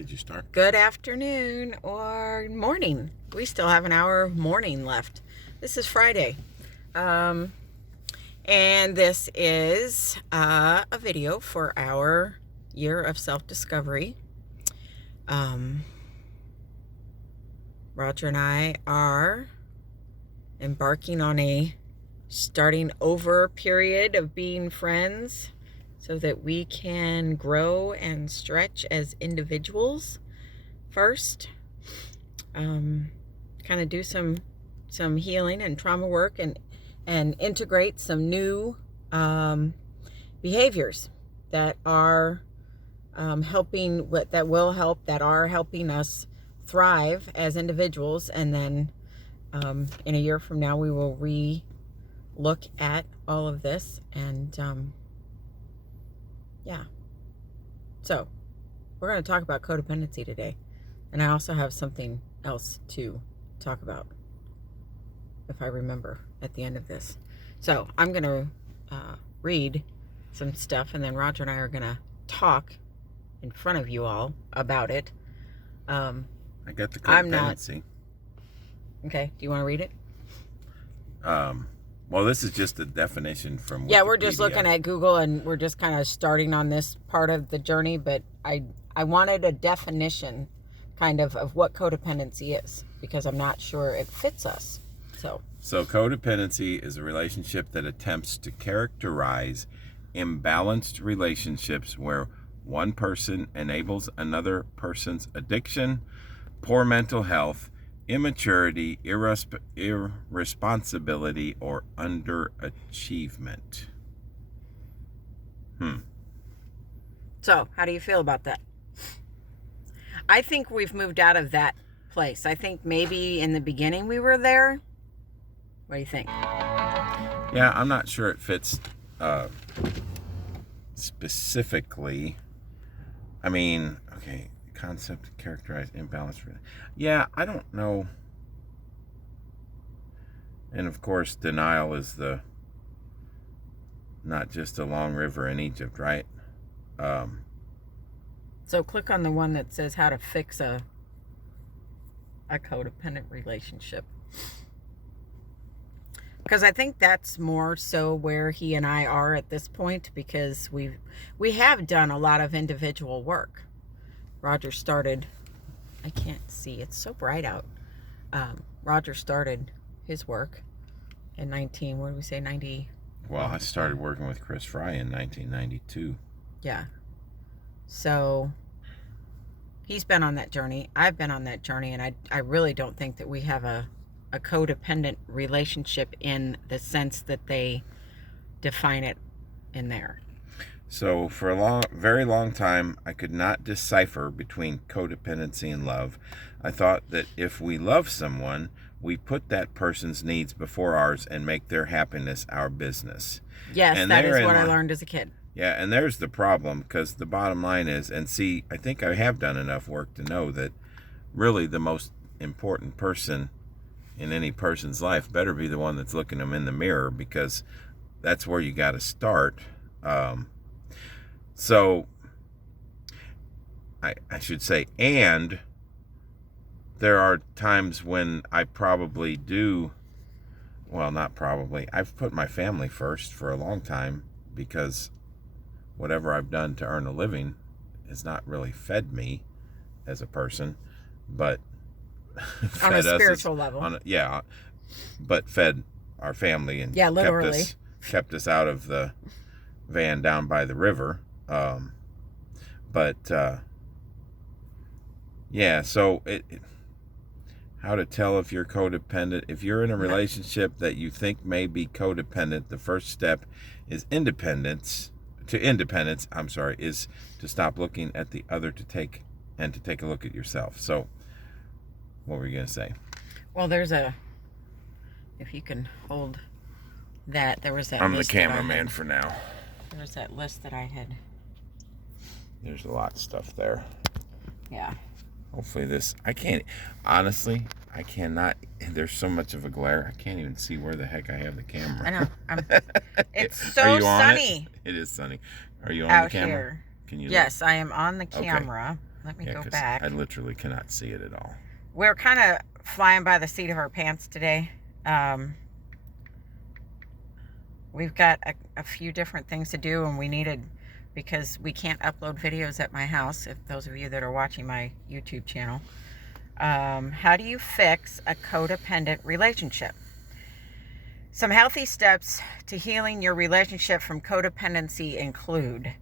Did you start? Good afternoon or morning. We still have an hour of morning left. This is Friday. And this is a video for our year of self-discovery. Roger and I are embarking on a starting over period of being friends so that we can grow and stretch as individuals first. Kind of do some healing and trauma work and integrate some new behaviors that are that are helping us thrive as individuals. And then in a year from now, we will look at all of this and yeah. So we're going to talk about codependency today. And I also have something else to talk about, if I remember at the end of this. So I'm going to read some stuff, and then Roger and I are going to talk in front of you all about it. I got the codependency. Okay, do you want to read it? Well, this is just a definition from Wikipedia. Yeah, we're just looking at Google, and we're just kind of starting on this part of the journey, but I wanted a definition kind of what codependency is, because I'm not sure it fits us. So codependency is a relationship that attempts to characterize imbalanced relationships where one person enables another person's addiction, poor mental health, immaturity, irresponsibility, or underachievement. So, how do you feel about that? I think we've moved out of that place. I think maybe in the beginning we were there. What do you think? Yeah, I'm not sure it fits specifically. I mean, okay, concept characterized imbalance. Yeah, I don't know. And of course, denial is not just a long river in Egypt, right? So click on the one that says how to fix a codependent relationship. Because I think that's more so where he and I are at this point, because we have done a lot of individual work. Roger started, I can't see, it's so bright out. Roger started his work in 90? Well, I started working with Chris Fry in 1992. Yeah. So he's been on that journey. I've been on that journey, and I really don't think that we have a codependent relationship in the sense that they define it in there. So for a very long time, I could not decipher between codependency and love. I thought that if we love someone, we put that person's needs before ours and make their happiness our business. Yes, and that is what I learned as a kid. Yeah, and there's the problem, because the bottom line is, and see, I think I have done enough work to know that really the most important person in any person's life better be the one that's looking them in the mirror, because that's where you got to start. So I should say, and there are times when I probably do, well, not probably, I've put my family first for a long time, because whatever I've done to earn a living has not really fed me as a person, but on a spiritual level. But fed our family and literally kept us out of the van down by the river. So how to tell if you're codependent? If you're in a relationship that you think may be codependent, the first step is independence, is to stop looking at the other to take a look at yourself. So what were you going to say? Well, if you can hold that, there was that I'm the list cameraman for now. There was that list that I had. There's a lot of stuff there. Yeah. Hopefully I cannot, there's so much of a glare, I can't even see where the heck I have the camera. I know. It's so sunny. It is sunny. Are you on out the camera? Here. Can you Yes, I am on the camera. let me Yeah, go 'cause back. I literally cannot see it at all. We're kind of flying by the seat of our pants today. We've got a few different things to do, and we needed, because we can't upload videos at my house, if those of you that are watching my YouTube channel. How do you fix a codependent relationship? Some healthy steps to healing your relationship from codependency include: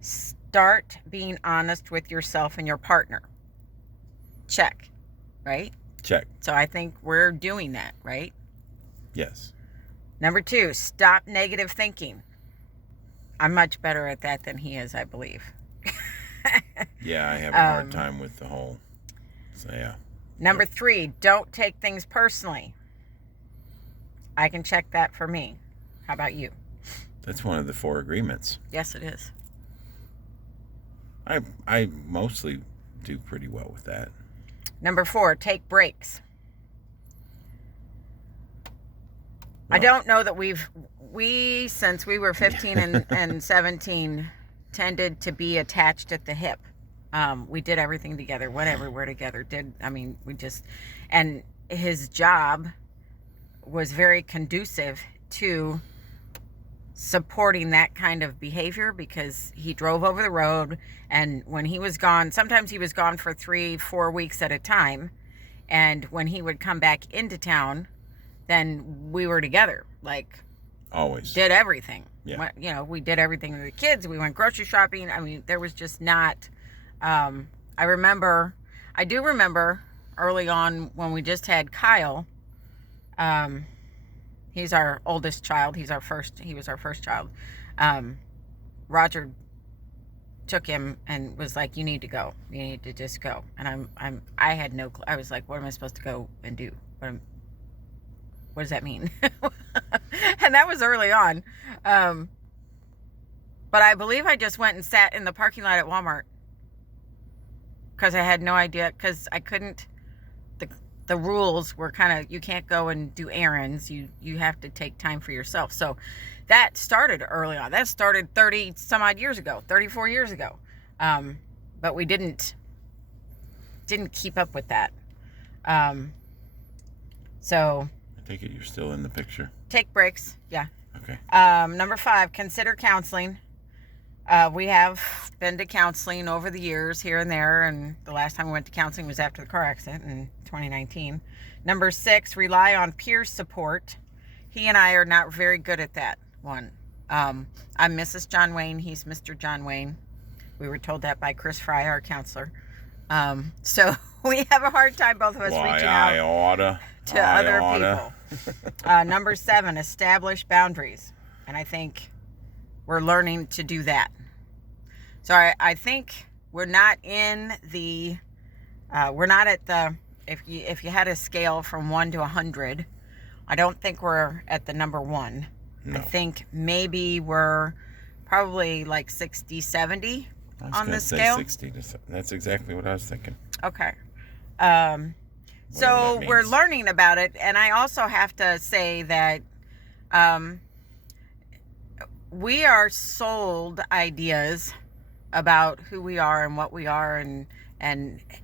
start being honest with yourself and your partner. Check, right? Check. So I think we're doing that, right? Yes. Number 2, stop negative thinking. I'm much better at that than he is, I believe. Yeah, I have a hard time with the whole. So yeah. Number 3, don't take things personally. I can check that for me. How about you? That's one of the 4 agreements. Yes, it is. I mostly do pretty well with that. Number 4, take breaks. Well, I don't know that we since we were 15 and 17 tended to be attached at the hip. We did everything together, went everywhere together. And his job was very conducive to supporting that kind of behavior, because he drove over the road, and when he was gone, sometimes he was gone for 3-4 weeks at a time, and when he would come back into town, then we were together, like always did everything. Yeah. We did everything with the kids. We went grocery shopping. I mean, there was just not I do remember early on when we just had Kyle. He's our oldest child. He was our first child. Roger took him and was like, "You need to go. You need to just go." And I had no clue. I was like, "What am I supposed to go and do? What does that mean?" And that was early on. But I believe I just went and sat in the parking lot at Walmart, because I had no idea, because I couldn't. The rules were kind of, you can't go and do errands. You have to take time for yourself. So that started early on. That started 30 some odd years ago, 34 years ago. But we didn't keep up with that. So I take it you're still in the picture. take breaks. Yeah. Okay. Number 5, consider counseling. We have been to counseling over the years here and there, and the last time we went to counseling was after the car accident in 2019. Number 6, rely on peer support. He and I are not very good at that one. I'm Mrs. John Wayne. He's Mr. John Wayne. We were told that by Chris Fry, our counselor. So we have a hard time, both of us, reaching out to other people. Number 7, establish boundaries. And I think we're learning to do that. So I think we're not at the, if you had a scale from 1 to 100, I don't think we're at the number 1. No. I think maybe we're probably like 60, 70 on the scale. 60. That's exactly what I was thinking. Okay. So we're learning about it. And I also have to say that we are sold ideas about who we are and what we are, and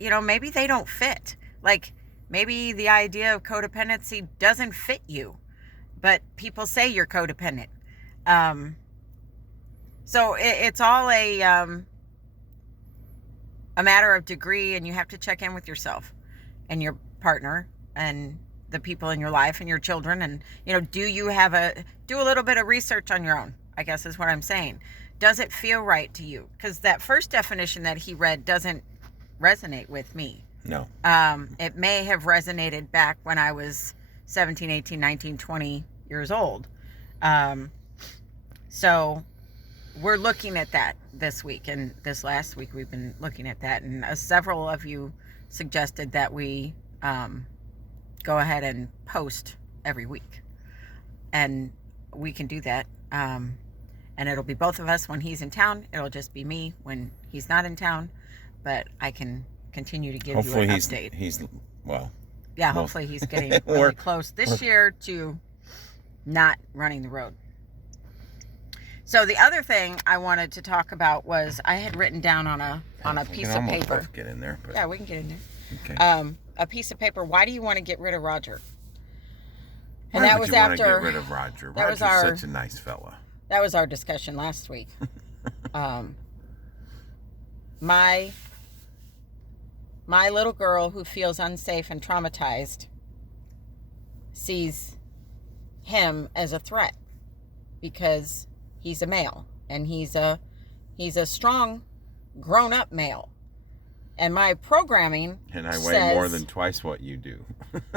maybe they don't fit. Like, maybe the idea of codependency doesn't fit you, but people say you're codependent. So it's all a matter of degree, and you have to check in with yourself and your partner and the people in your life and your children, and do a little bit of research on your own, I guess is what I'm saying. Does it feel right to you? Because that first definition that he read doesn't resonate with me. No. It may have resonated back when I was 17, 18, 19, 20 years old. So we're looking at that this week, and this last week we've been looking at that, and several of you suggested that we go ahead and post every week, and we can do that. And it'll be both of us when he's in town. It'll just be me when he's not in town, but I can continue to give you an update. Hopefully he's getting really close this year to not running the road. So the other thing I wanted to talk about was I had written down on a piece of paper. Both get in there. But... Yeah, we can get in there. Okay. A piece of paper. Why do you want to get rid of Roger? And Why that would was you want to after. get rid of Roger? That Roger's was such a nice fella. That was our discussion last week. My little girl who feels unsafe and traumatized sees him as a threat because he's a male and he's a strong grown-up male. And my programming and I weigh more than twice what you do.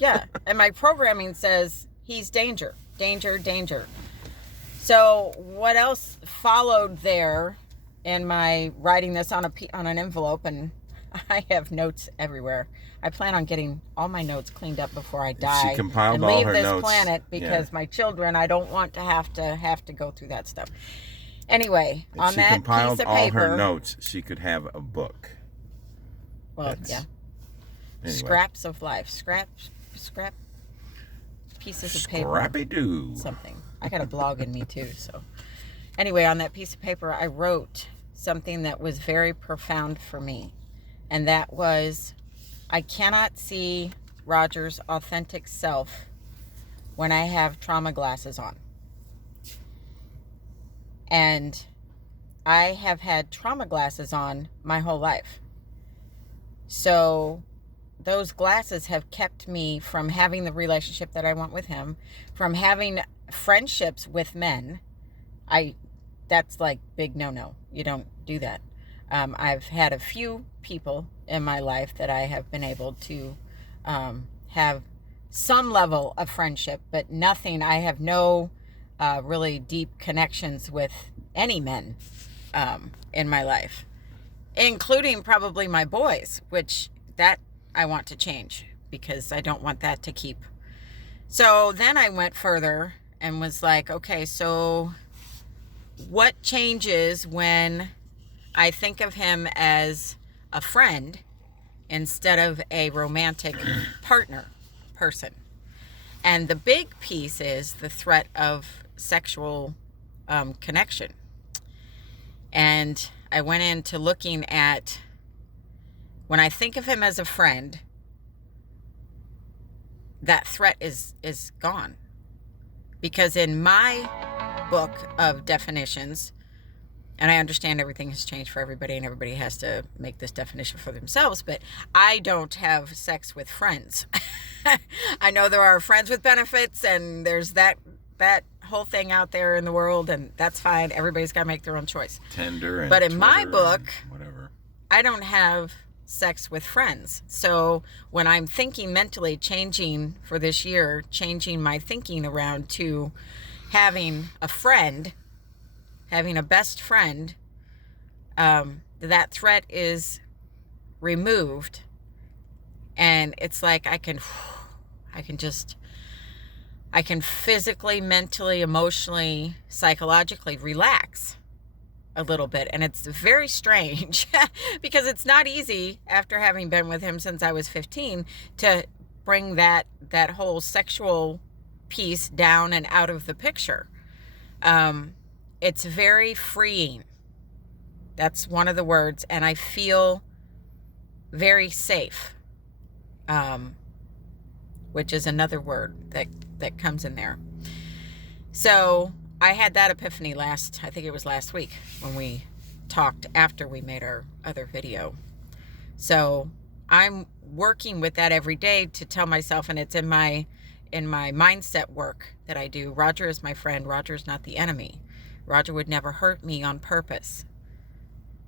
Yeah, and my programming says he's danger. So what else followed there in my writing this on an envelope, and I have notes everywhere. I plan on getting all my notes cleaned up before I die. She compiled and all leave her this notes. planet because my children, I don't want to have to go through that stuff. Anyway, if on she that compiled piece of all paper, her notes, she could have a book. Well, yeah. Anyway. Scraps of life. Scrap pieces of paper. Scrappy-doo. Something. I got a blog in me too, so. Anyway, on that piece of paper, I wrote something that was very profound for me. And that was, I cannot see Roger's authentic self when I have trauma glasses on. And I have had trauma glasses on my whole life. So those glasses have kept me from having the relationship that I want with him, from having friendships with men. That's like big no-no. You don't do that. I've had a few people in my life that I have been able to have some level of friendship, but nothing. I have no really deep connections with any men in my life, including probably my boys, which that I want to change because I don't want that to keep. So then I went further and was like, okay, so what changes when I think of him as a friend instead of a romantic person? And the big piece is the threat of sexual connection. And I went into looking at, when I think of him as a friend, that threat is gone. Because in my book of definitions, and I understand everything has changed for everybody and everybody has to make this definition for themselves, but I don't have sex with friends. I know there are friends with benefits and there's that whole thing out there in the world, and that's fine. Everybody's got to make their own choice. Tinder and but in Twitter my book, whatever, I don't have sex with friends. So when I'm thinking mentally, changing for this year, changing my thinking around to having a friend, having a best friend, that threat is removed. And it's like I can physically, mentally, emotionally, psychologically relax a little bit. And it's very strange because it's not easy, after having been with him since I was 15, to bring that whole sexual piece down and out of the picture. It's very freeing. That's one of the words. And I feel very safe, which is another word that comes in there. So I had that epiphany I think it was last week when we talked after we made our other video. So I'm working with that every day to tell myself, and it's in my mindset work that I do. Roger is my friend. Roger is not the enemy. Roger would never hurt me on purpose,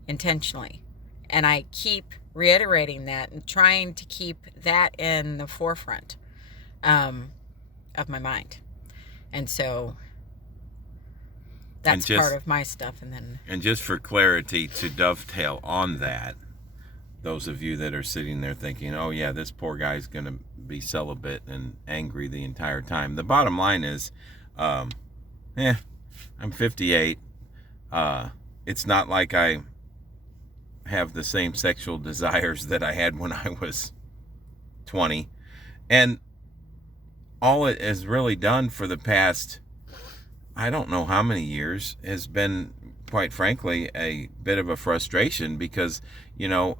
intentionally. And I keep reiterating that and trying to keep that in the forefront of my mind. And so that's part of my stuff. And just for clarity, to dovetail on that, those of you that are sitting there thinking, oh yeah, this poor guy's going to be celibate and angry the entire time. The bottom line is, I'm 58. It's not like I have the same sexual desires that I had when I was 20. And all it has really done for the past, I don't know how many years, has been, quite frankly, a bit of a frustration because, you know,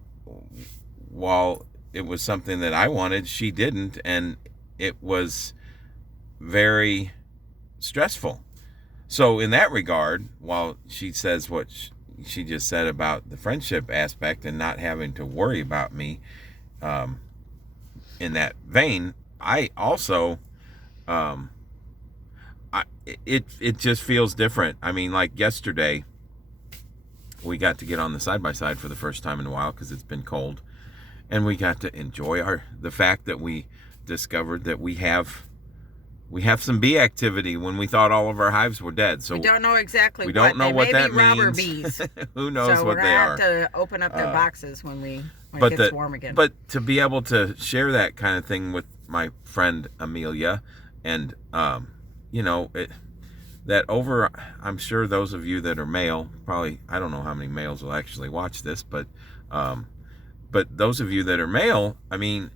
while it was something that I wanted, she didn't, and it was very stressful. So in that regard, while she says what she just said about the friendship aspect and not having to worry about me, in that vein, I also, um, it just feels different. I mean, like yesterday, we got to get on the side by side for the first time in a while because it's been cold, and we got to enjoy the fact that we discovered that we have some bee activity when we thought all of our hives were dead. So we don't know exactly. We don't know what that means. Robber bees. Who knows what they are? So we're gonna have to open up their boxes when it gets warm again. But to be able to share that kind of thing with my friend Amelia, and I'm sure those of you that are male, probably, I don't know how many males will actually watch this, but those of you that are male, I mean,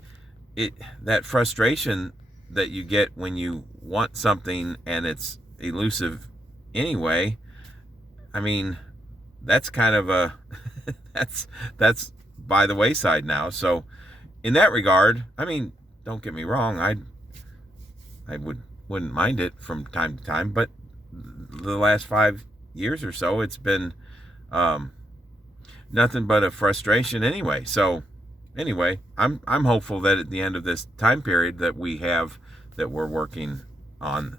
that frustration that you get when you want something and it's elusive anyway, I mean, that's kind of that's by the wayside now. So in that regard, I mean, don't get me wrong, I wouldn't mind it from time to time, but the last 5 years or so, it's been nothing but a frustration anyway. So anyway, I'm hopeful that at the end of this time period that we're working on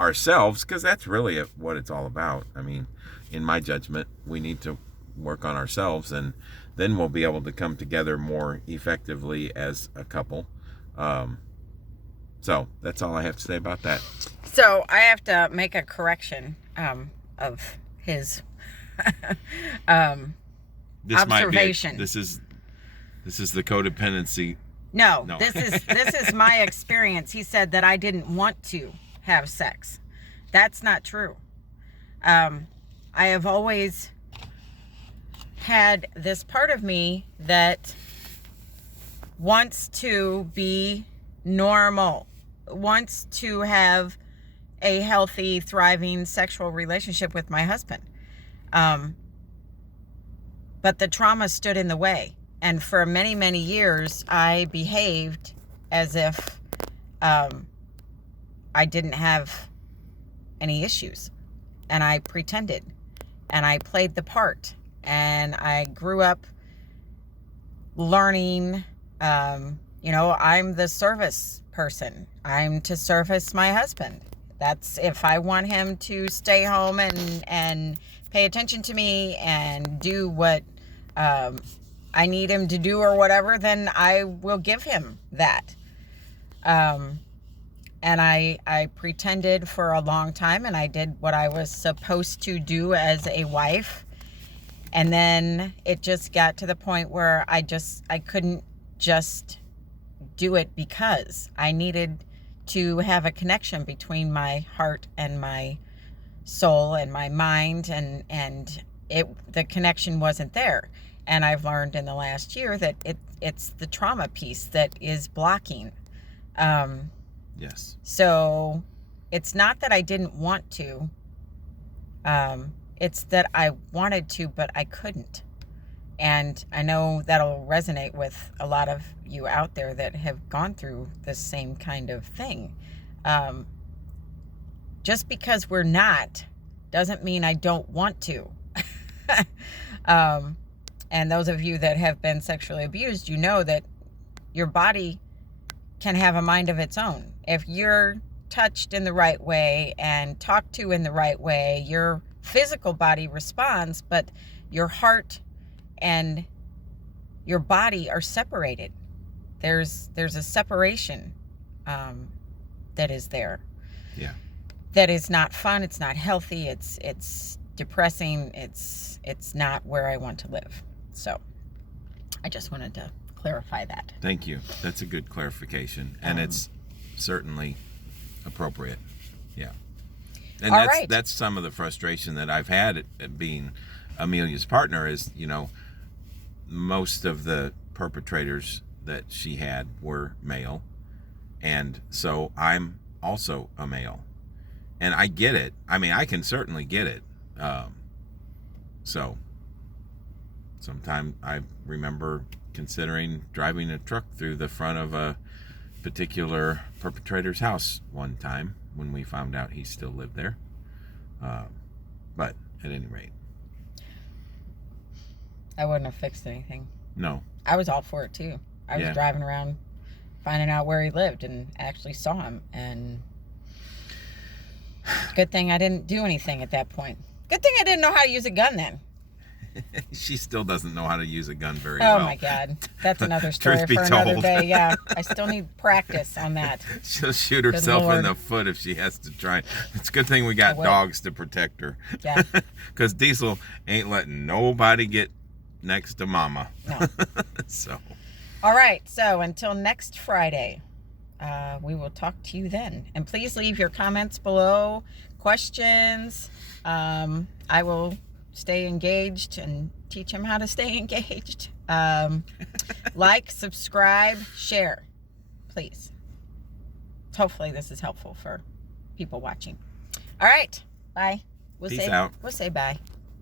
ourselves, because that's really what it's all about. I mean, in my judgment, we need to work on ourselves, and then we'll be able to come together more effectively as a couple. So that's all I have to say about that. So I have to make a correction of his observation. This is the codependency. No, this is my experience. He said that I didn't want to have sex. That's not true. I have always had this part of me that wants to be normal, wants to have a healthy, thriving sexual relationship with my husband. But the trauma stood in the way. And for many, many years, I behaved as if I didn't have any issues. And I pretended. And I played the part. And I grew up learning, I'm the service person. I'm to service my husband. That's if I want him to stay home and pay attention to me and do what I need him to do or whatever, then I will give him that. And I pretended for a long time, and I did what I was supposed to do as a wife. And then it just got to the point where I couldn't just do it, because I needed to have a connection between my heart and my soul and my mind, and the connection wasn't there. And I've learned in the last year that it's the trauma piece that is blocking. Yes. So it's not that I didn't want to. It's that I wanted to, but I couldn't. And I know that'll resonate with a lot of you out there that have gone through the same kind of thing. Just because we're not doesn't mean I don't want to. And those of you that have been sexually abused, you know that your body can have a mind of its own. If you're touched in the right way and talked to in the right way, your physical body responds, but your heart and your body are separated. There's a separation that is there. Yeah. That is not fun. It's not healthy. It's depressing. It's not where I want to live. So I just wanted to clarify that. Thank you. That's a good clarification, and it's certainly appropriate. Yeah. And that's some of the frustration that I've had at being Amelia's partner is, most of the perpetrators that she had were male, and so I'm also a male. And I get it. I mean, I can certainly get it. So sometime I remember considering driving a truck through the front of a particular perpetrator's house one time when we found out he still lived there. But at any rate, I wouldn't have fixed anything. no. I was all for it too. I was driving around finding out where he lived and actually saw him. And good thing I didn't do anything at that point. Good thing I didn't know how to use a gun then. She still doesn't know how to use a gun very well. Oh my God. That's another story for another day. Yeah. I still need practice on that. She'll shoot herself in the foot if she has to try. It's a good thing we got dogs to protect her. Yeah. Because Diesel ain't letting nobody get next to Mama. No. So. All right. So until next Friday, we will talk to you then. And please leave your comments below, questions. I will stay engaged and teach him how to stay engaged. Like, subscribe, share, please. Hopefully this is helpful for people watching. All right. Bye. Peace out. We'll say bye.